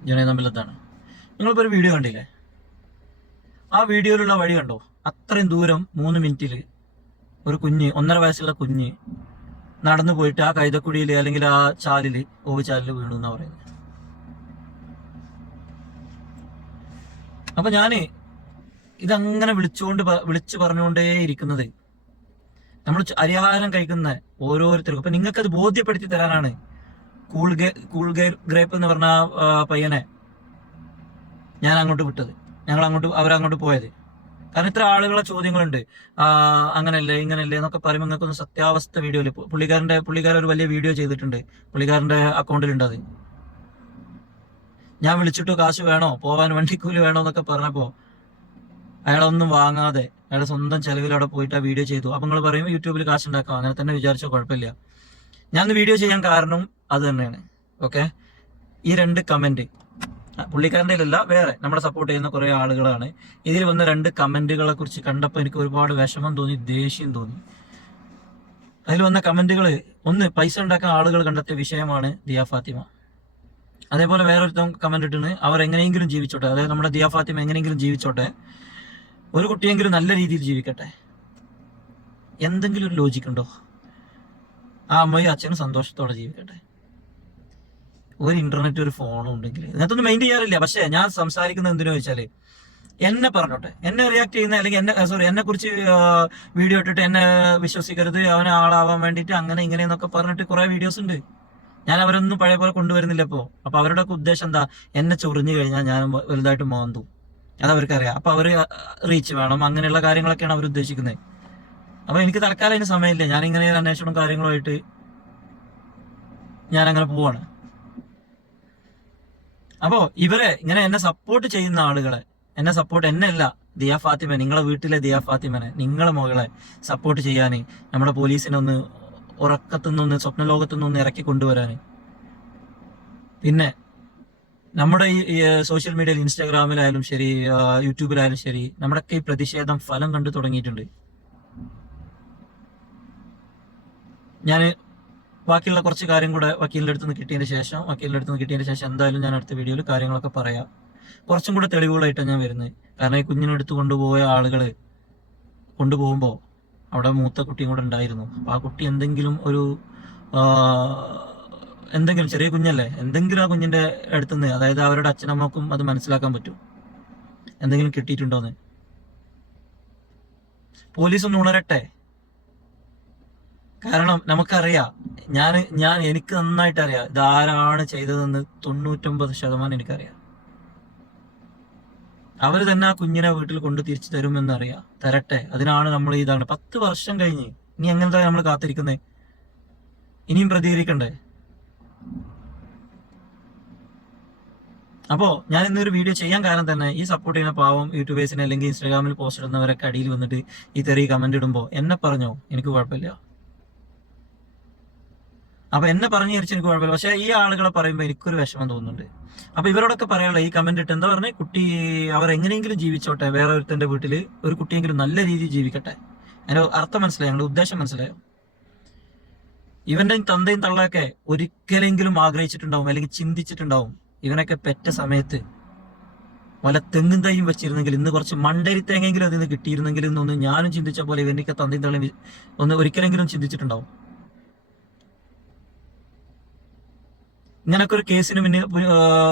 Hi Junai നമ്പിലത്താണ് നിങ്ങളിപ്പോൾ ഒരു video കണ്ടില്ലേ? ആ വീഡിയോയിലുള്ള വഴി കണ്ടോ? അത്രയും ദൂരം മൂന്ന് മിനിറ്റിൽ ഒരു കുഞ്ഞ് ഒന്നര വയസ്സുള്ള കുഞ്ഞ് നടന്നു പോയിട്ട് ആ കൈതക്കുടിയിൽ അല്ലെങ്കിൽ ആ ചാലിൽ ഓവിച്ചാലിൽ വീണു എന്നാ പറയുന്നത്. അപ്പൊ ഞാൻ ഇതങ്ങനെ വിളിച്ചുകൊണ്ട് വിളിച്ചു പറഞ്ഞുകൊണ്ടേ ഇരിക്കുന്നത്. നമ്മൾ അരിഹാരം കഴിക്കുന്ന ഓരോരുത്തർക്കും. അപ്പൊ നിങ്ങൾക്കത് ബോധ്യപ്പെടുത്തി തരാനാണ് cool gay cool gay- grape എന്ന് പറഞ്ഞ പയ്യനെ ഞാൻ അങ്ങോട്ട് വിട്ടത്. ഞങ്ങൾ അങ്ങോട്ട് അവരങ്ങോട്ട് പോയത്. കാരണം ഇത്ര ആളുകളെ ചോദ്യങ്ങളുണ്ട്. അങ്ങനല്ലേ ഇങ്ങനല്ലേ എന്നൊക്കെ പറയുമ്പോൾ നിങ്ങൾക്ക് ഒന്ന് സത്യാവസ്ഥ വീഡിയോയിൽ പുള്ളിക്കാരന്റെ പുള്ളിക്കാരൻ ഒരു വലിയ വീഡിയോ ചെയ്തിട്ടുണ്ട്. പുള്ളിക്കാരന്റെ അക്കൗണ്ടിലുണ്ട് അത്. ഞാൻ വിളിച്ചിട്ട് കാശ് വേണോ? പോവാൻ വണ്ടിക്കൂലി വേണോ എന്നൊക്കെ പറഞ്ഞപ്പോ അയാളൊന്നും വാങ്ങാതെ അയാളുടെ സ്വന്തം ചെലവിൽ അവിടെ പോയിട്ട് ആ വീഡിയോ ചെയ്തു. അപ്പൊ നിങ്ങൾ പറയും യൂട്യൂബിൽ കാശ് ഉണ്ടാക്കാം അങ്ങനെ തന്നെ വിചാരിച്ചോ കുഴപ്പമില്ല. ഞാൻ വീഡിയോ ചെയ്യാൻ കാരണം അത് തന്നെയാണ്. ഓക്കെ ഈ രണ്ട് കമന്റ് പുള്ളിക്കാരന്റെ അല്ല വേറെ നമ്മളെ സപ്പോർട്ട് ചെയ്യുന്ന കുറേ ആളുകളാണ്. ഇതിൽ വന്ന രണ്ട് കമന്റുകളെ കുറിച്ച് കണ്ടപ്പോൾ എനിക്ക് ഒരുപാട് വിഷമം തോന്നി ദേഷ്യം തോന്നി. അതിൽ വന്ന കമന്റുകൾ ഒന്ന് പൈസ ഉണ്ടാക്കാൻ ആളുകൾ കണ്ടെത്തിയ വിഷയമാണ് ദിയ ഫാത്തിമ. അതേപോലെ വേറൊരുത്തം കമന്റ് ഇട്ടിന് അവർ എങ്ങനെയെങ്കിലും ജീവിച്ചോട്ടെ. അതായത് നമ്മുടെ ദിയ ഫാത്തിമ എങ്ങനെയെങ്കിലും ജീവിച്ചോട്ടെ. ഒരു കുട്ടിയെങ്കിലും നല്ല രീതിയിൽ ജീവിക്കട്ടെ. എന്തെങ്കിലും ഒരു ലോജിക് ഉണ്ടോ? ആ അമ്മയും അച്ഛനും സന്തോഷത്തോടെ ജീവിക്കട്ടെ. ഒരു ഇന്റർനെറ്റ് ഒരു ഫോണും ഉണ്ടെങ്കിൽ ഇതിനകത്തൊന്നും മെയിൻ ചെയ്യാറില്ല. പക്ഷേ ഞാൻ സംസാരിക്കുന്നത് എന്തിനാ വെച്ചാൽ എന്നെ പറഞ്ഞോട്ടെ. എന്നെ റിയാക്ട് ചെയ്യുന്ന അല്ലെങ്കിൽ എന്നെ സോറി എന്നെ കുറിച്ച് വീഡിയോ ഇട്ടിട്ട് എന്നെ വിശ്വസിക്കരുത് അവനെ ആളാവാൻ വേണ്ടിയിട്ട് അങ്ങനെ ഇങ്ങനെ എന്നൊക്കെ പറഞ്ഞിട്ട് കുറെ വീഡിയോസ് ഉണ്ട്. ഞാൻ അവരൊന്നും പഴയ പോലെ കൊണ്ടുവരുന്നില്ല ഇപ്പോ. അപ്പൊ അവരുടെ ഉദ്ദേശം എന്താ? എന്നെ ചൊറിഞ്ഞു കഴിഞ്ഞാൽ ഞാൻ വലുതായിട്ട് മാന്തു. അത് അവർക്കറിയാം അപ്പൊ അവർ റീച്ച് വേണം. അങ്ങനെയുള്ള കാര്യങ്ങളൊക്കെയാണ് അവർ ഉദ്ദേശിക്കുന്നത് അപ്പൊ എനിക്ക് തൽക്കാലം അതിന് സമയമില്ല. ഒരു അന്വേഷണവും കാര്യങ്ങളുമായിട്ട് ഞാൻ അങ്ങനെ പോവാണ്. അപ്പോ ഇവരെ ഇങ്ങനെ എന്നെ സപ്പോർട്ട് ചെയ്യുന്ന ആളുകളെ എന്നെ സപ്പോർട്ട് എന്നെ അല്ല ദിയ ഫാത്തിമ നിങ്ങളെ വീട്ടിലെ ദിയ ഫാത്തിമനെ നിങ്ങളെ മകളെ സപ്പോർട്ട് ചെയ്യാൻ നമ്മുടെ പോലീസിനെ ഒന്ന് ഉറക്കത്തുനിന്നൊന്ന് സ്വപ്ന ലോകത്തുനിന്നൊന്ന് ഇറക്കി കൊണ്ടുവരാൻ പിന്നെ നമ്മുടെ ഈ സോഷ്യൽ മീഡിയയിൽ ഇൻസ്റ്റാഗ്രാമിലായാലും ശരി യൂട്യൂബിലായാലും ശരി നമ്മുടെയൊക്കെ ഈ പ്രതിഷേധം ഫലം കണ്ടു തുടങ്ങിയിട്ടുണ്ട്. ഞാൻ ബാക്കിയുള്ള കുറച്ച് കാര്യം കൂടെ വക്കീലിന്റെ അടുത്ത് നിന്ന് കിട്ടിയതിന് ശേഷം വക്കീലിന്റെ അടുത്ത് നിന്ന് കിട്ടിയതിന് ശേഷം എന്തായാലും ഞാൻ അടുത്ത വീഡിയോയിൽ കാര്യങ്ങളൊക്കെ പറയാം. കുറച്ചും കൂടെ തെളിവുകളായിട്ടാണ് ഞാൻ വരുന്നത്. കാരണം ഈ കുഞ്ഞിനെടുത്ത് കൊണ്ടുപോയ ആളുകൾ കൊണ്ടുപോകുമ്പോൾ അവിടെ മൂത്ത കുട്ടിയും കൂടെ ഉണ്ടായിരുന്നു. അപ്പോൾ ആ കുട്ടി എന്തെങ്കിലും ഒരു എന്തെങ്കിലും ചെറിയ കുഞ്ഞല്ലേ എന്തെങ്കിലും ആ കുഞ്ഞിന്റെ അടുത്തുനിന്ന് അതായത് അവരുടെ അച്ഛനമ്മക്കും അത് മനസ്സിലാക്കാൻ പറ്റും. എന്തെങ്കിലും കിട്ടിയിട്ടുണ്ടോന്ന്. പോലീസ് ഒന്ന് ഉണരട്ടെ. കാരണം നമുക്കറിയാം. ഞാൻ ഞാൻ എനിക്ക് നന്നായിട്ട് അറിയാം ഇതാരാണ് ചെയ്തതെന്ന് തൊണ്ണൂറ്റൊമ്പത് ശതമാനം എനിക്കറിയാം. അവർ തന്നെ ആ കുഞ്ഞിനെ വീട്ടിൽ കൊണ്ട് തിരിച്ചു തരുമെന്ന് അറിയാം തരട്ടെ. അതിനാണ് നമ്മൾ ഇതാണ്. പത്ത് വർഷം കഴിഞ്ഞ്. ഇനി എങ്ങനത്തെ നമ്മൾ കാത്തിരിക്കുന്നത് ഇനിയും പ്രതികരിക്കണ്ടേ? അപ്പോ ഞാൻ ഇന്നൊരു വീഡിയോ ചെയ്യാൻ കാരണം തന്നെ ഈ സപ്പോർട്ട് ചെയ്യുന്ന പാവം യൂട്യൂബേഴ്സിനെ അല്ലെങ്കിൽ ഇൻസ്റ്റാഗ്രാമിൽ പോസ്റ്റ് ഇടുന്നവരൊക്കെ അടിയിൽ വന്നിട്ട് ഈ തെറി കമന്റ് ഇടുമ്പോൾ എന്നെ പറഞ്ഞോ? എനിക്ക് കുഴപ്പമില്ല. അപ്പൊ എന്നെ പറഞ്ഞു തിരിച്ച് എനിക്ക് കുഴപ്പമില്ല. പക്ഷെ ഈ ആളുകളെ പറയുമ്പോൾ എനിക്കൊരു വിഷമം തോന്നുന്നുണ്ട്. അപ്പൊ ഇവരോടൊക്കെ പറയാനുള്ള ഈ കമന്റ് ഇട്ട് എന്താ പറഞ്ഞ? കുട്ടി അവർ എങ്ങനെയെങ്കിലും ജീവിച്ചോട്ടെ. വേറെ ഒരുത്തന്റെ വീട്ടിൽ ഒരു കുട്ടിയെങ്കിലും നല്ല രീതിയിൽ ജീവിക്കട്ടെ. അതിന്റെ അർത്ഥം മനസ്സിലായോ? ഞങ്ങളുടെ ഉദ്ദേശം മനസ്സിലായോ? ഇവന്റെ തന്തയും തള്ളയൊക്കെ ഒരിക്കലെങ്കിലും ആഗ്രഹിച്ചിട്ടുണ്ടാവും അല്ലെങ്കിൽ ചിന്തിച്ചിട്ടുണ്ടാവും. ഇവനൊക്കെ പെറ്റ സമയത്ത് വല തെങ്ങും തൈയും വെച്ചിരുന്നെങ്കിൽ ഇന്ന് കുറച്ച് മണ്ടരി തേങ്ങെങ്കിലും അതിൽ നിന്ന് കിട്ടിയിരുന്നെങ്കിൽ എന്നൊന്ന് ഞാനും ചിന്തിച്ച പോലെ ഇവനൊക്കെ തന്തയും തള്ളയും ഒന്ന് ഒരിക്കലെങ്കിലും ചിന്തിച്ചിട്ടുണ്ടാവും. ഇങ്ങനൊക്കെ ഒരു കേസിന് മുന്നിൽ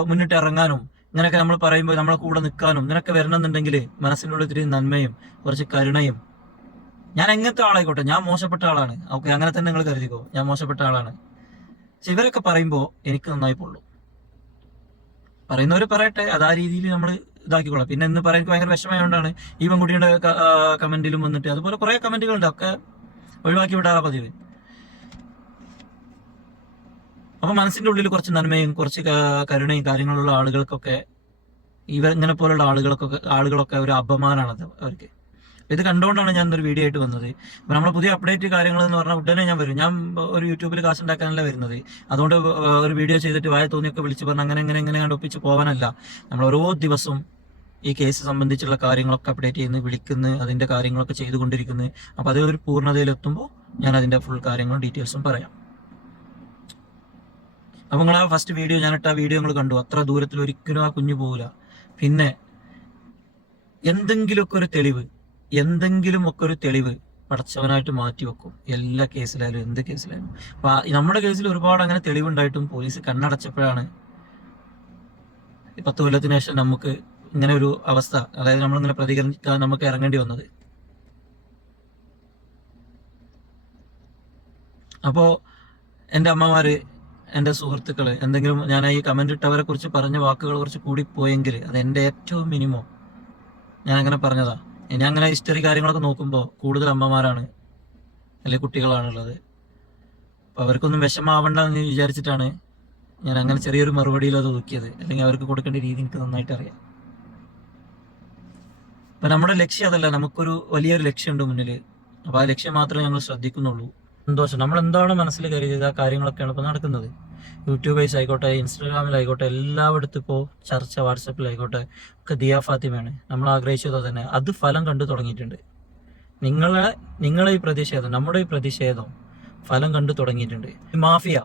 മുന്നിട്ട് ഇറങ്ങാനും ഇങ്ങനൊക്കെ നമ്മൾ പറയുമ്പോൾ നമ്മളെ കൂടെ നിൽക്കാനും ഇങ്ങനൊക്കെ വരണമെന്നുണ്ടെങ്കിൽ മനസ്സിനുള്ള ഇത്തിരി നന്മയും കുറച്ച് കരുണയും. ഞാൻ എങ്ങനത്തെ ആളായിക്കോട്ടെ? ഞാൻ മോശപ്പെട്ട ആളാണ്. ഓക്കെ അങ്ങനെ തന്നെ നിങ്ങൾ കരുതിക്കോ. ഞാൻ മോശപ്പെട്ട ആളാണ്. പക്ഷെ ഇവരൊക്കെ പറയുമ്പോൾ എനിക്ക് നന്നായി പൊള്ളു പറയുന്നവർ പറയട്ടെ അത് ആ രീതിയിൽ നമ്മൾ ഇതാക്കിക്കോളാം. പിന്നെ ഇന്ന് പറയാൻ ഭയങ്കര വിഷമമായതുകൊണ്ടാണ് ഈ പെൺകുട്ടിയുടെ കമന്റിലും വന്നിട്ട് അതുപോലെ കുറെ കമന്റുകളുണ്ട്. ഒക്കെ ഒഴിവാക്കി വിടാറാ പതിവ്. അപ്പൊ മനസ്സിന്റെ ഉള്ളിൽ കുറച്ച് നന്മയും കുറച്ച് കരുണയും കാര്യങ്ങളുള്ള ആളുകൾക്കൊക്കെ ഇവർ ഇങ്ങനെ പോലുള്ള ആളുകൾക്കൊക്കെ ആളുകളൊക്കെ ഒരു അപമാനമാണ് അവർക്ക്. ഇത് കണ്ടുകൊണ്ടാണ് ഞാൻ ഒരു വീഡിയോ ആയിട്ട് വന്നത്. അപ്പൊ നമ്മളെ പുതിയ അപ്ഡേറ്റ് കാര്യങ്ങൾ എന്ന് പറഞ്ഞാൽ ഉടനെ ഞാൻ വരും. ഞാൻ ഒരു യൂട്യൂബിൽ കാശ് ഉണ്ടാക്കാനല്ല വരുന്നത്. അതുകൊണ്ട് ഒരു വീഡിയോ ചെയ്തിട്ട് വായ തോന്നിയൊക്കെ വിളിച്ച് പറഞ്ഞ് അങ്ങനെ എങ്ങനെ എങ്ങനെ കണ്ടൊപ്പിച്ച് പോകാനല്ല നമ്മൾ ഓരോ ദിവസവും ഈ കേസ് സംബന്ധിച്ചുള്ള കാര്യങ്ങളൊക്കെ അപ്ഡേറ്റ് ചെയ്യുന്നു വിളിക്കുന്നു അതിന്റെ കാര്യങ്ങളൊക്കെ ചെയ്തുകൊണ്ടിരിക്കുന്നു. അപ്പൊ അതേ ഒരു പൂർണതയിലെത്തുമ്പോൾ ഞാൻ അതിന്റെ ഫുൾ കാര്യങ്ങളും ഡീറ്റെയിൽസും പറയാം. അപ്പൊ നിങ്ങൾ ആ ഫസ്റ്റ് വീഡിയോ ഞാനിട്ട ആ വീഡിയോ നിങ്ങൾ കണ്ടു. അത്ര ദൂരത്തിൽ ഒരിക്കലും ആ കുഞ്ഞു പോകില്ല പിന്നെ എന്തെങ്കിലുമൊക്കെ ഒരു തെളിവ് എന്തെങ്കിലും ഒക്കെ ഒരു തെളിവ് പടച്ചവനായിട്ട് മാറ്റി വെക്കും. എല്ലാ കേസിലായാലും എന്ത് കേസിലായാലും. അപ്പൊ നമ്മുടെ കേസിൽ ഒരുപാട് അങ്ങനെ തെളിവുണ്ടായിട്ടും പോലീസ് കണ്ണടച്ചപ്പോഴാണ് പത്ത് കൊല്ലത്തിന് ശേഷം നമുക്ക് ഇങ്ങനെ ഒരു അവസ്ഥ അതായത് നമ്മളിങ്ങനെ പ്രതികരിക്കാൻ നമുക്ക് ഇറങ്ങേണ്ടി വന്നത്. അപ്പോ എന്റെ അമ്മമാര് എന്റെ സുഹൃത്തുക്കൾ എന്തെങ്കിലും ഞാൻ ഈ കമന്റ് ഇട്ടവരെ കുറിച്ച് പറഞ്ഞ വാക്കുകൾ കുറച്ച് കൂടി പോയെങ്കിൽ അത് എന്റെ ഏറ്റവും മിനിമം ഞാൻ അങ്ങനെ പറഞ്ഞതാ. ഇനി അങ്ങനെ ഹിസ്റ്ററി കാര്യങ്ങളൊക്കെ നോക്കുമ്പോൾ കൂടുതൽ അമ്മമാരാണ് അല്ലെങ്കിൽ കുട്ടികളാണുള്ളത്. അപ്പോൾ അവർക്കൊന്നും വിഷമാവണ്ട എന്ന് വിചാരിച്ചിട്ടാണ് ഞാൻ അങ്ങനെ ചെറിയൊരു മറുപടിയിൽ അത് ഒതുക്കിയത്. അല്ലെങ്കിൽ അവർക്ക് കൊടുക്കേണ്ട രീതി എനിക്ക് നന്നായിട്ട് അറിയാം. അപ്പം നമ്മുടെ ലക്ഷ്യം അതല്ല നമുക്കൊരു വലിയൊരു ലക്ഷ്യമുണ്ട് മുന്നിൽ അപ്പോൾ ആ ലക്ഷ്യം മാത്രമേ ഞങ്ങൾ ശ്രദ്ധിക്കുന്നുള്ളൂ. സന്തോഷം. നമ്മൾ എന്താണ് മനസ്സിൽ കരുതിയത്? ആ കാര്യങ്ങളൊക്കെയാണ് ഇപ്പോൾ നടക്കുന്നത്. യൂട്യൂബേഴ്സ് ആയിക്കോട്ടെ ഇൻസ്റ്റാഗ്രാമിലായിക്കോട്ടെ എല്ലായിടത്തും ഇപ്പോൾ ചർച്ച വാട്സപ്പിലായിക്കോട്ടെ ഒക്കെ ദിയ ഫാത്തിമയാണ്. നമ്മൾ ആഗ്രഹിച്ചത് തന്നെ അത് ഫലം കണ്ടു തുടങ്ങിയിട്ടുണ്ട്. നിങ്ങളെ നിങ്ങളെ ഈ പ്രതിഷേധം നമ്മുടെ ഈ പ്രതിഷേധം ഫലം കണ്ടു തുടങ്ങിയിട്ടുണ്ട്. ഈ മാഫിയ.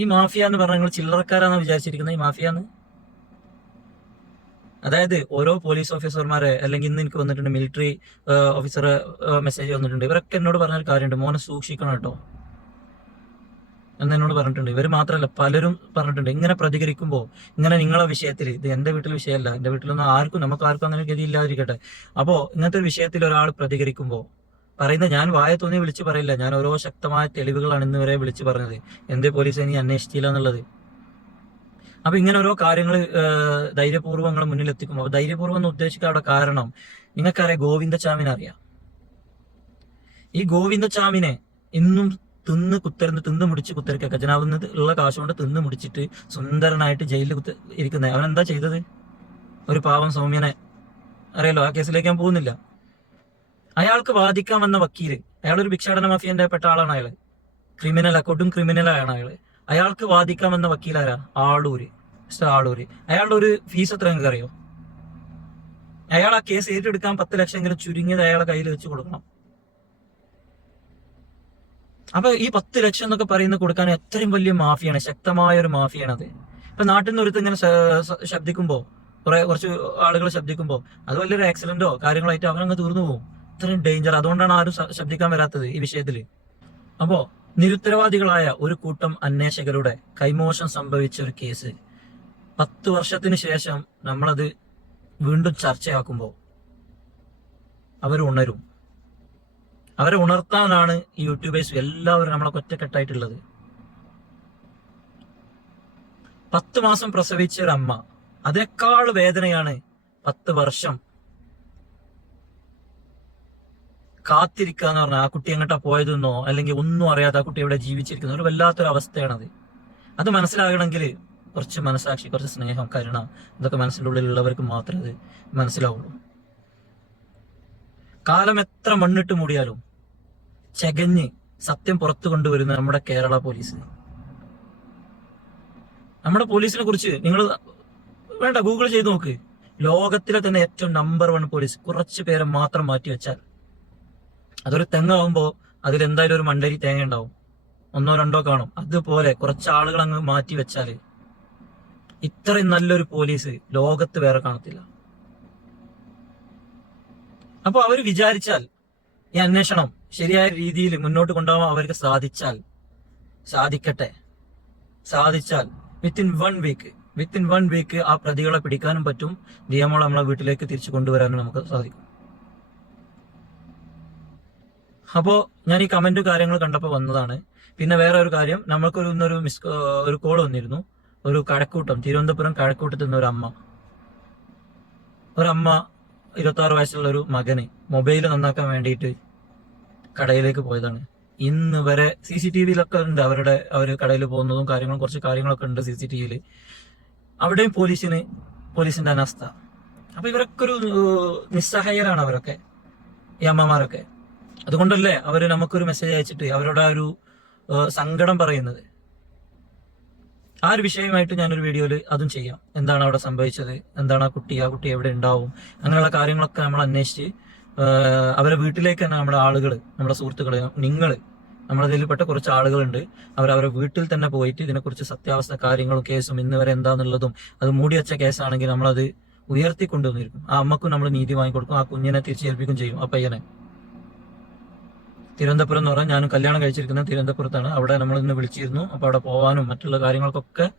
ഈ മാഫിയ എന്ന് പറഞ്ഞാൽ നിങ്ങൾ ചില്ലറക്കാരാണെന്ന് വിചാരിച്ചിരിക്കുന്നത്? ഈ മാഫിയ എന്ന് അതായത് ഓരോ പോലീസ് ഓഫീസർമാരെ അല്ലെങ്കിൽ ഇന്ന് എനിക്ക് വന്നിട്ടുണ്ട് മിലിറ്ററി ഓഫീസർ മെസ്സേജ് വന്നിട്ടുണ്ട്. ഇവരൊക്കെ എന്നോട് പറഞ്ഞൊരു കാര്യമുണ്ട്. മോനെ സൂക്ഷിക്കണം കേട്ടോ. എന്ന് എന്നോട് പറഞ്ഞിട്ടുണ്ട്. ഇവർ മാത്രമല്ല പലരും പറഞ്ഞിട്ടുണ്ട്. ഇങ്ങനെ പ്രതികരിക്കുമ്പോൾ ഇങ്ങനെ നിങ്ങളെ വിഷയത്തിൽ ഇത് എന്റെ വീട്ടിലെ വിഷയമല്ല എന്റെ വീട്ടിലൊന്നും ആർക്കും നമുക്ക് ആർക്കും അങ്ങനെ ഗതി ഇല്ലാതിരിക്കട്ടെ അപ്പോ ഇങ്ങനത്തെ ഒരു വിഷയത്തിൽ ഒരാൾ പ്രതികരിക്കുമ്പോൾ പറയുന്നത് ഞാൻ വായ തോന്നി വിളിച്ച് പറയില്ല. ഞാൻ ഓരോ ശക്തമായ തെളിവുകളാണ് ഇന്ന് വരെ വിളിച്ച് പറഞ്ഞത്. എന്തേ പോലീസ് ഇനി അന്വേഷിച്ചില്ല എന്നുള്ളത്? അപ്പൊ ഇങ്ങനെ ഓരോ കാര്യങ്ങൾ ധൈര്യപൂർവം നിങ്ങൾ മുന്നിൽ എത്തിക്കുമ്പോൾ ധൈര്യപൂർവം എന്ന് ഉദ്ദേശിക്കാനുള്ള കാരണം നിങ്ങൾക്കറിയാം ഗോവിന്ദചാമിനെ അറിയാം. ഈ ഗോവിന്ദചാമിനെ ഇന്നും തിന്ന് കുത്തരുന്ന് തിന്ന് മുടിച്ച് കുത്തരക്ക ഖജനാവുന്ന ഉള്ള കാശ് കൊണ്ട് തിന്ന് മുടിച്ചിട്ട് സുന്ദരനായിട്ട് ജയിലിൽ കുത്ത ഇരിക്കുന്നത് അവൻ എന്താ ചെയ്തത്? ഒരു പാവം സൗമ്യനെ. അറിയാലോ ആ കേസിലേക്ക് ഞാൻ പോകുന്നില്ല. അയാൾക്ക് വാദിക്കാൻ വന്ന വക്കീൽ അയാളൊരു ഭിക്ഷാടന മാഫിയന്റെ പെട്ട ആളാണ് അയാൾ. ക്രിമിനൽ കൊടും ക്രിമിനലാണ് അയാൾ. അയാൾക്ക് വാദിക്കാൻ വന്ന വക്കീലാരാ? ആളൂര്. മിസ്റ്റർ ആളൂര്. അയാളുടെ ഒരു ഫീസ് എത്ര നിങ്ങൾക്ക് അറിയോ? അയാൾ ആ കേസ് ഏറ്റെടുക്കാൻ പത്ത് ലക്ഷമെങ്കിലും ചുരുങ്ങിയത് അയാളെ കയ്യിൽ വെച്ച് കൊടുക്കണം. അപ്പൊ ഈ പത്ത് ലക്ഷം എന്നൊക്കെ പറയുന്നത് കൊടുക്കാൻ എത്രയും വലിയ മാഫിയാണ് ശക്തമായ ഒരു മാഫിയാണ് അത് ഇപ്പൊ നാട്ടിൽ നിന്ന് ഒരുത്ത് ഇങ്ങനെ ശബ്ദിക്കുമ്പോ കുറെ കുറച്ച് ആളുകൾ ശബ്ദിക്കുമ്പോ അത് വലിയൊരു ആക്സിഡന്റോ കാര്യങ്ങളായിട്ട് അവരങ്ങ് തീർന്നു പോകും ഇത്രയും ഡേഞ്ചർ അതുകൊണ്ടാണ് ആരും ശബ്ദിക്കാൻ വരാത്തത് ഈ വിഷയത്തിൽ അപ്പോ നിരുത്തരവാദികളായ ഒരു കൂട്ടം അന്വേഷകരുടെ കൈമോശം സംഭവിച്ച ഒരു കേസ്. പത്ത് വർഷത്തിന് ശേഷം നമ്മളത് വീണ്ടും ചർച്ചയാക്കുമ്പോൾ അവർ ഉണരും. അവരെ ഉണർത്താനാണ് ഈ യൂട്യൂബേഴ്സ് എല്ലാവരും നമ്മളെ ഒറ്റക്കെട്ടായിട്ടുള്ളത്. പത്ത് മാസം പ്രസവിച്ച ഒരു അമ്മ. അതിനേക്കാൾ വേദനയാണ് പത്ത് വർഷം കാത്തിരിക്കുക എന്ന് പറഞ്ഞാൽ ആ കുട്ടി എങ്ങോട്ടാ പോയതെന്നോ അല്ലെങ്കിൽ ഒന്നും അറിയാതെ ആ കുട്ടി എവിടെ ജീവിച്ചിരിക്കുന്ന ഒരു വല്ലാത്തൊരു അവസ്ഥയാണത്. അത് മനസ്സിലാകണമെങ്കിൽ കുറച്ച് മനസ്സാക്ഷി കുറച്ച് സ്നേഹം കരുണ ഇതൊക്കെ മനസ്സിന്റെ ഉള്ളിലുള്ളവർക്ക് മാത്രമേ അത് മനസ്സിലാവുള്ളൂ. കാലം എത്ര മണ്ണിട്ട് മൂടിയാലും ചകഞ്ഞ് സത്യം പുറത്തു കൊണ്ടുവരുന്ന നമ്മുടെ കേരള പോലീസ്. നമ്മുടെ പോലീസിനെ കുറിച്ച് നിങ്ങൾ വേണ്ട ഗൂഗിൾ ചെയ്ത് നോക്ക്. ലോകത്തിലെ തന്നെ ഏറ്റവും നമ്പർ വൺ പോലീസ്. കുറച്ച് പേരെ മാത്രം മാറ്റി വെച്ചാൽ അതൊരു തെങ്ങാവുമ്പോ അതിൽ എന്തായാലും ഒരു മണ്ടരി തേങ്ങ ഉണ്ടാവും ഒന്നോ രണ്ടോ കാണും. അതുപോലെ കുറച്ച് ആളുകൾ അങ്ങ് മാറ്റി വെച്ചാൽ ഇത്രയും നല്ലൊരു പോലീസ് ലോകത്ത് വേറെ കാണത്തില്ല. അപ്പൊ അവർ വിചാരിച്ചാൽ ഈ അന്വേഷണം ശരിയായ രീതിയിൽ മുന്നോട്ട് കൊണ്ടുപോകാൻ അവർക്ക് സാധിച്ചാൽ സാധിക്കട്ടെ. സാധിച്ചാൽ within one week within one week ആ പ്രതികളെ പിടിക്കാനും പറ്റും. നിയമങ്ങൾ നമ്മളെ വീട്ടിലേക്ക് തിരിച്ചു കൊണ്ടുവരാനും നമുക്ക് സാധിക്കും. അപ്പോ ഞാൻ ഈ കമന്റ് കാര്യങ്ങൾ കണ്ടപ്പോൾ വന്നതാണ്. പിന്നെ വേറെ ഒരു കാര്യം നമ്മൾക്കൊരു ഇന്നൊരു മിസ് ഒരു കോൾ വന്നിരുന്നു. ഒരു കഴക്കൂട്ടം തിരുവനന്തപുരം കഴക്കൂട്ടത്തിൽ നിന്ന് ഒരു അമ്മ. ഒരമ്മ ഇരുപത്തി ആറ് വയസ്സുള്ള ഒരു മകന് മൊബൈൽ നന്നാക്കാൻ വേണ്ടിയിട്ട് കടയിലേക്ക് പോയതാണ്. ഇന്ന് വരെ സി സി ടി വിയിലൊക്കെ ഉണ്ട് അവരുടെ അവർ കടയിൽ പോകുന്നതും കാര്യങ്ങളും കുറച്ച് കാര്യങ്ങളൊക്കെ ഉണ്ട് സി സി ടി വിയിൽ അവിടെയും പോലീസിന് പോലീസിന്റെ അനാസ്ഥ. അപ്പൊ ഇവരൊക്കെ ഒരു നിസ്സഹായരാണ് അവരൊക്കെ. ഈ അമ്മമാരൊക്കെ. അതുകൊണ്ടല്ലേ അവർ നമുക്കൊരു മെസ്സേജ് അയച്ചിട്ട് അവരുടെ ആ ഒരു സങ്കടം പറയുന്നത്. ആ ഒരു വിഷയമായിട്ട് ഞാനൊരു വീഡിയോയിൽ അതും ചെയ്യാം. എന്താണ് അവിടെ സംഭവിച്ചത്? എന്താണ് ആ കുട്ടി ആ കുട്ടി എവിടെ ഉണ്ടാവും? അങ്ങനെയുള്ള കാര്യങ്ങളൊക്കെ നമ്മൾ അന്വേഷിച്ച് അവരെ വീട്ടിലേക്ക് തന്നെ നമ്മുടെ ആളുകൾ നമ്മുടെ സുഹൃത്തുക്കൾ നിങ്ങൾ നമ്മളതിൽപ്പെട്ട കുറച്ച് ആളുകളുണ്ട്. അവർ അവരെ വീട്ടിൽ തന്നെ പോയിട്ട് ഇതിനെക്കുറിച്ച് സത്യാവസ്ഥ കാര്യങ്ങളും കേസും ഇന്ന് വരെ എന്താന്നുള്ളതും അത് മൂടി വെച്ച കേസാണെങ്കിൽ നമ്മളത് ഉയർത്തിക്കൊണ്ടുവന്നിരിക്കും. ആ അമ്മക്കും നമ്മൾ നീതി വാങ്ങിക്കൊടുക്കും ആ കുഞ്ഞിനെ തിരിച്ചേൽപ്പിക്കും ചെയ്യും ആ പയ്യനെ. തിരുവനന്തപുരം എന്ന് പറഞ്ഞാൽ ഞാനും കല്യാണം കഴിച്ചിരിക്കുന്നത് തിരുവനന്തപുരത്താണ്. അവിടെ നമ്മൾ ഇന്ന് വിളിച്ചിരുന്നു. അപ്പോൾ അവിടെ പോകാനും മറ്റുള്ള കാര്യങ്ങൾക്കൊക്കെ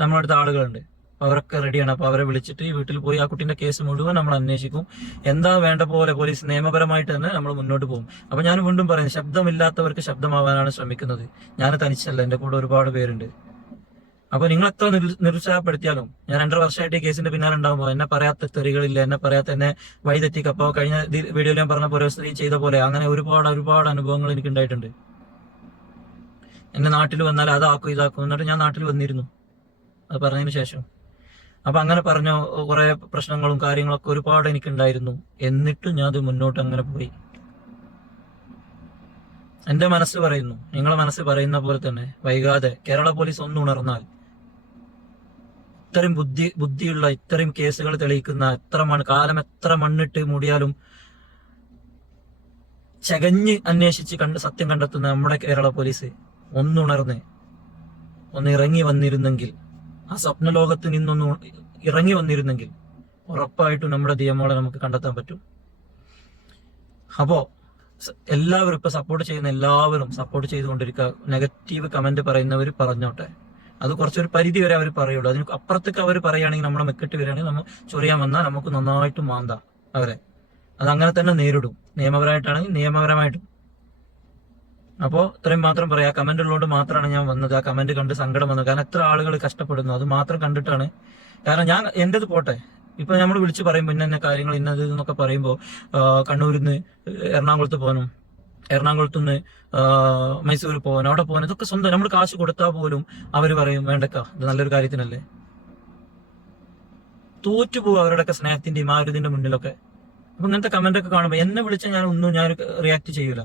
നമ്മുടെ അടുത്ത ആളുകളുണ്ട്. അവരൊക്കെ റെഡിയാണ് അപ്പോൾ അവരെ വിളിച്ചിട്ട് വീട്ടിൽ പോയി ആ കുട്ടീന്റെ കേസ് മുഴുവൻ നമ്മൾ അന്വേഷിക്കും. എന്താ വേണ്ട പോലെ പോലീസ് നിയമപരമായിട്ട് തന്നെ നമ്മൾ മുന്നോട്ട് പോകും. അപ്പോൾ ഞാൻ വീണ്ടും പറയുന്നത് ശബ്ദമില്ലാത്തവർക്ക് ശബ്ദമാവാനാണ് ശ്രമിക്കുന്നത്. ഞാൻ തനിച്ചല്ല എന്റെ കൂടെ ഒരുപാട് പേരുണ്ട്. അപ്പൊ നിങ്ങൾ എത്ര നിരു- നിരുത്സാഹപ്പെടുത്തിയാലും ഞാൻ രണ്ടര വർഷമായിട്ട് ഈ കേസിന്റെ പിന്നാലെ ഉണ്ടാകുമ്പോൾ എന്നെ പറയാത്ത തെറികളില്ല എന്നെ പറയാത്ത എന്നെ വഴിതെറ്റിക്ക് അപ്പോ കഴിഞ്ഞ വീഡിയോയിൽ ഞാൻ പറഞ്ഞ പോലെ സ്ത്രീ ചെയ്ത പോലെ അങ്ങനെ ഒരുപാട് ഒരുപാട് അനുഭവങ്ങൾ എനിക്ക് ഉണ്ടായിട്ടുണ്ട്. എന്റെ നാട്ടിൽ വന്നാൽ അതാക്കും ഇതാക്കും എന്നിട്ട് ഞാൻ നാട്ടിൽ വന്നിരുന്നു. അത് പറഞ്ഞതിന് ശേഷം. അപ്പൊ അങ്ങനെ പറഞ്ഞു കുറെ പ്രശ്നങ്ങളും കാര്യങ്ങളൊക്കെ ഒരുപാട് എനിക്ക് ഉണ്ടായിരുന്നു എന്നിട്ടും ഞാൻ അത് മുന്നോട്ട് അങ്ങനെ പോയി. എന്റെ മനസ്സ് പറയുന്നു നിങ്ങളെ മനസ്സ് പറയുന്ന പോലെ തന്നെ വൈകാതെ കേരള പോലീസ് ഒന്ന് ഉണർന്നാൽ ഇത്രയും ബുദ്ധി ബുദ്ധിയുള്ള ഇത്രയും കേസുകൾ തെളിയിക്കുന്ന എത്ര മണ് കാലം എത്ര മണ്ണിട്ട് മൂടിയാലും ചകഞ്ഞ് അന്വേഷിച്ച് കണ്ട് സത്യം കണ്ടെത്തുന്ന നമ്മുടെ കേരള പോലീസ് ഒന്നുണർന്ന് ഒന്ന് ഇറങ്ങി വന്നിരുന്നെങ്കിൽ ആ സ്വപ്ന ലോകത്ത് നിന്നൊന്ന് ഇറങ്ങി വന്നിരുന്നെങ്കിൽ ഉറപ്പായിട്ടും നമ്മുടെ നിയമങ്ങളെ നമുക്ക് കണ്ടെത്താൻ പറ്റും. അപ്പോ എല്ലാവരും ഇപ്പൊ സപ്പോർട്ട് ചെയ്യുന്ന എല്ലാവരും സപ്പോർട്ട് ചെയ്തുകൊണ്ടിരിക്കുക. നെഗറ്റീവ് കമന്റ് പറയുന്നവർ പറഞ്ഞോട്ടെ. അത് കുറച്ചൊരു പരിധി വരെ അവർ പറയുള്ളൂ. അതിന് അപ്പുറത്തേക്ക് അവർ പറയുകയാണെങ്കിൽ നമ്മളെ മെക്കിട്ട് വരികയാണെങ്കിൽ നമ്മൾ ചൊറിയാൻ വന്നാൽ നമുക്ക് നന്നായിട്ട് മാന്താം അവരെ. അത് അങ്ങനെ തന്നെ നേരിടും. നിയമപരമായിട്ടാണെങ്കിൽ നിയമപരമായിട്ടും. അപ്പോ ഇത്രയും മാത്രം പറയാം. കമന്റ് ഉള്ളതുകൊണ്ട് മാത്രമാണ് ഞാൻ വന്നത്. ആ കമന്റ് കണ്ട് സങ്കടം വന്നത്. കാരണം എത്ര ആളുകൾ കഷ്ടപ്പെടുന്നു. അത് മാത്രം കണ്ടിട്ടാണ്. കാരണം ഞാൻ എന്റെത് പോട്ടെ. ഇപ്പൊ നമ്മൾ വിളിച്ച് പറയുമ്പോൾ ഇന്ന കാര്യങ്ങൾ ഇന്നത് എന്നൊക്കെ പറയുമ്പോൾ കണ്ണൂരിൽ നിന്ന് എറണാകുളത്ത് പോകാനും എറണാകുളത്ത് നിന്ന് മൈസൂർ പോകാൻ അവിടെ പോകാൻ ഇതൊക്കെ സ്വന്തം നമ്മൾ കാശ് കൊടുത്താൽ പോലും അവർ പറയും വേണ്ടക്ക ഇത് നല്ലൊരു കാര്യത്തിനല്ലേ? തോറ്റുപോകും അവരുടെയൊക്കെ സ്നേഹത്തിന്റെയും ആരുതിന്റെ മുന്നിലൊക്കെ. അപ്പൊ ഇങ്ങനത്തെ കമന്റ് ഒക്കെ കാണുമ്പോൾ എന്നെ വിളിച്ചാൽ ഞാൻ ഒന്നും ഞാൻ റിയാക്ട് ചെയ്യൂല.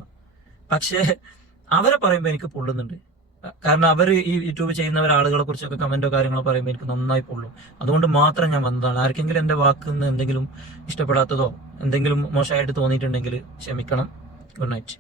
പക്ഷേ അവരെ പറയുമ്പോൾ എനിക്ക് പൊള്ളുന്നുണ്ട്. കാരണം അവർ ഈ യൂട്യൂബ് ചെയ്യുന്നവർ ആളുകളെ കുറിച്ചൊക്കെ കമന്റോ കാര്യങ്ങളോ പറയുമ്പോൾ എനിക്ക് നന്നായി പൊള്ളും. അതുകൊണ്ട് മാത്രം ഞാൻ വന്നതാണ്. ആർക്കെങ്കിലും എന്റെ വാക്കിൽ നിന്ന് എന്തെങ്കിലും ഇഷ്ടപ്പെടാത്തതോ എന്തെങ്കിലും മോശമായിട്ട് തോന്നിയിട്ടുണ്ടെങ്കിൽ ക്ഷമിക്കണം. Good night.